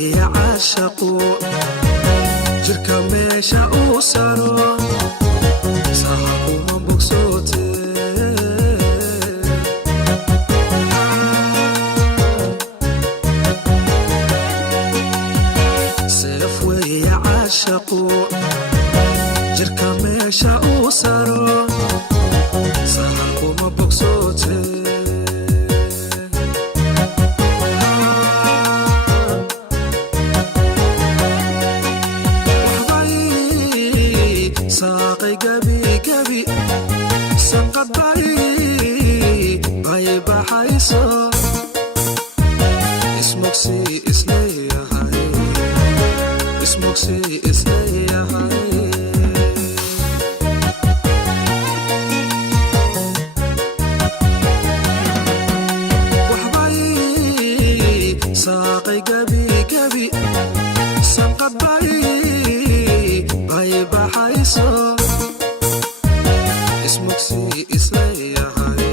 weeye caashaqu jirka meesha uu saro saha uma bogsoote seef weeye caashaqu jirka meesha uu saro saha uma bogsoote saaqay gabi gabi sanqaday bay baxayso ismogsi isleeyahay waxbay saaqay gabi gabi sanqaday bay baxayso ismogsi isleeyahay